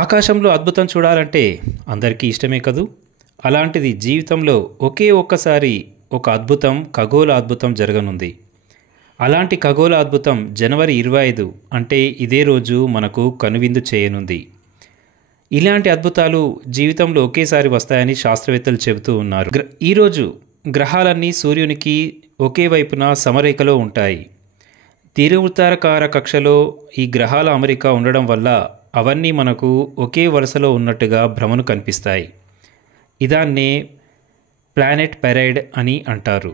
ఆకాశంలో అద్భుతం చూడాలంటే అందరికీ ఇష్టమే కదూ. అలాంటిది జీవితంలో ఒకే ఒక్కసారి ఒక అద్భుతం, ఖగోళ అద్భుతం జరగనుంది. అలాంటి ఖగోళ అద్భుతం జనవరి 25 అంటే ఇదే రోజు మనకు కనువిందు చేయనుంది. ఇలాంటి అద్భుతాలు జీవితంలో ఒకేసారి వస్తాయని శాస్త్రవేత్తలు చెబుతూ ఉన్నారు. ఈరోజు గ్రహాలన్నీ సూర్యునికి ఒకే వైపున సమరేఖలో ఉంటాయి. దీర్ఘవృత్తాకార కక్షలో ఈ గ్రహాల అమరిక ఉండడం వల్ల అవన్నీ మనకు ఒకే వరుసలో ఉన్నట్టుగా భ్రమను కనిపిస్తాయి. ఇదాన్నే ప్లానెట్ పెరైడ్ అని అంటారు.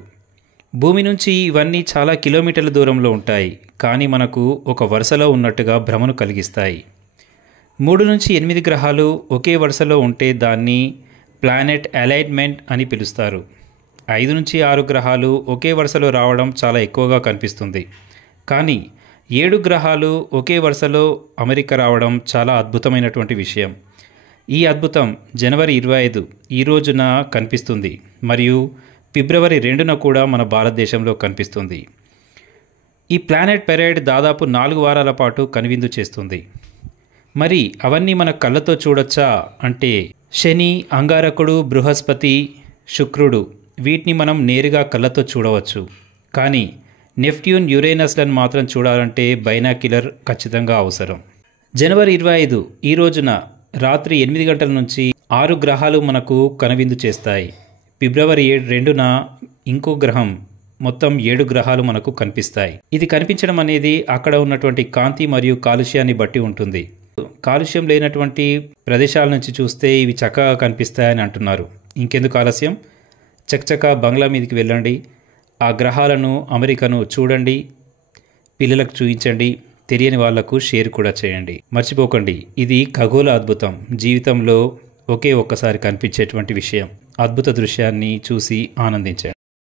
భూమి నుంచి ఇవన్నీ చాలా కిలోమీటర్ల దూరంలో ఉంటాయి, కానీ మనకు ఒక వరుసలో ఉన్నట్టుగా భ్రమను కలిగిస్తాయి. 3 నుంచి 8 గ్రహాలు ఒకే వరుసలో ఉంటే దాన్ని ప్లానెట్ అలైన్మెంట్ అని పిలుస్తారు. 5 నుంచి 6 గ్రహాలు ఒకే వరుసలో రావడం చాలా ఎక్కువగా కనిపిస్తుంది. కానీ 7 గ్రహాలు ఒకే వరుసలో అమరిక రావడం చాలా అద్భుతమైనటువంటి విషయం. ఈ అద్భుతం జనవరి 25 ఈ రోజున కనిపిస్తుంది మరియు ఫిబ్రవరి 2న కూడా మన భారతదేశంలో కనిపిస్తుంది. ఈ ప్లానెట్ పెరైడ్ దాదాపు 4 వారాల పాటు కనువిందు చేస్తుంది. మరి అవన్నీ మన కళ్ళతో చూడొచ్చా అంటే శని, అంగారకుడు, బృహస్పతి, శుక్రుడు వీటిని మనం నేరుగా కళ్ళతో చూడవచ్చు. కానీ నెప్ట్యూన్, యురేనస్లను మాత్రం చూడాలంటే బైనాక్యులర్ ఖచ్చితంగా అవసరం. జనవరి 25 ఈ రోజున రాత్రి 8 గంటల నుంచి 6 గ్రహాలు మనకు కనువిందు చేస్తాయి. ఫిబ్రవరి 2న ఇంకో గ్రహం, మొత్తం 7 గ్రహాలు మనకు కనిపిస్తాయి. ఇది కనిపించడం అనేది అక్కడ ఉన్నటువంటి కాంతి మరియు కాలుష్యాన్ని బట్టి ఉంటుంది. కాలుష్యం లేనటువంటి ప్రదేశాల నుంచి చూస్తే ఇవి చక్కగా కనిపిస్తాయని అంటున్నారు. ఇంకెందుకు ఆలస్యం, చకచకా బంగ్లా మీదకి వెళ్ళండి, ఆ గ్రహాలను, అమెరికను చూడండి, పిల్లలకు చూపించండి, తెలియని వాళ్లకు షేర్ కూడా చేయండి. మర్చిపోకండి, ఇది ఖగోళ అద్భుతం, జీవితంలో ఒకే ఒక్కసారి కనిపించేటువంటి విషయం. అద్భుత దృశ్యాన్ని చూసి ఆనందించండి.